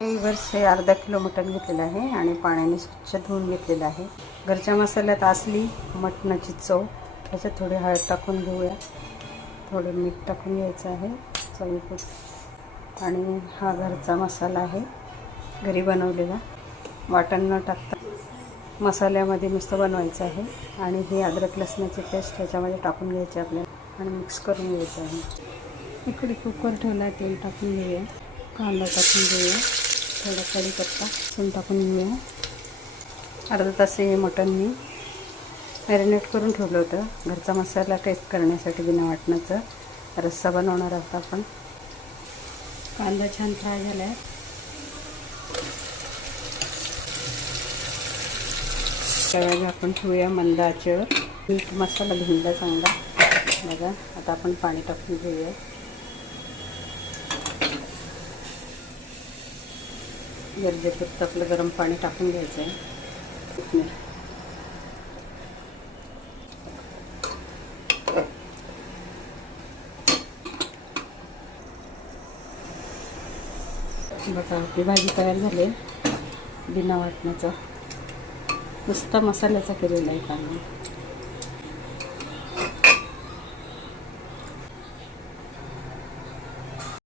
वर्ष हे अर्धा किलो मटण घेतलेलं आहे आणि पाण्याने स्वच्छ धुवून घेतलेलं आहे. घरच्या मसाल्यात असली मटणाची चव. त्याच्यात थोडी हळद टाकून घेऊया, थोडं मीठ टाकून घ्यायचं आहे चवीपुरतं. आणि हा घरचा मसाला आहे, घरी बनवलेला. वाटण न टाकता मसाल्यामध्ये नुसतं बनवायचं आहे. आणि ही अद्रक लसणाची पेस्ट ह्याच्यामध्ये टाकून घ्यायची आपल्याला आणि मिक्स करून घ्यायचं आहे. इकडे कुकर ठेवला, तेल टाकून घेऊया, कांदा टाकून घेऊया, थोडा कढीपत्ता लसूण टाकून घेऊया. अर्धा तास हे मटण मी मॅरिनेट करून ठेवलं होतं. घरचा मसाला टेस्ट करण्यासाठी बिना वाटणाचा रस्सा बनवणार आहोत आपण. कांदा छान फ्राय झाला आहे. त्यावेळेला आपण ठेवूया मंद आचेवर. मीठ मसाला भिजला चांगला बघा. आता आपण पाणी टाकून घेऊया. गरजेपुरतं आपलं गरम पाणी टाकून घ्यायचं आहे. बघा आपली भाजी तयार झाली आहे. बिना वाटण्याचा नुसता मसाल्याचा केलेला आहे कांदा.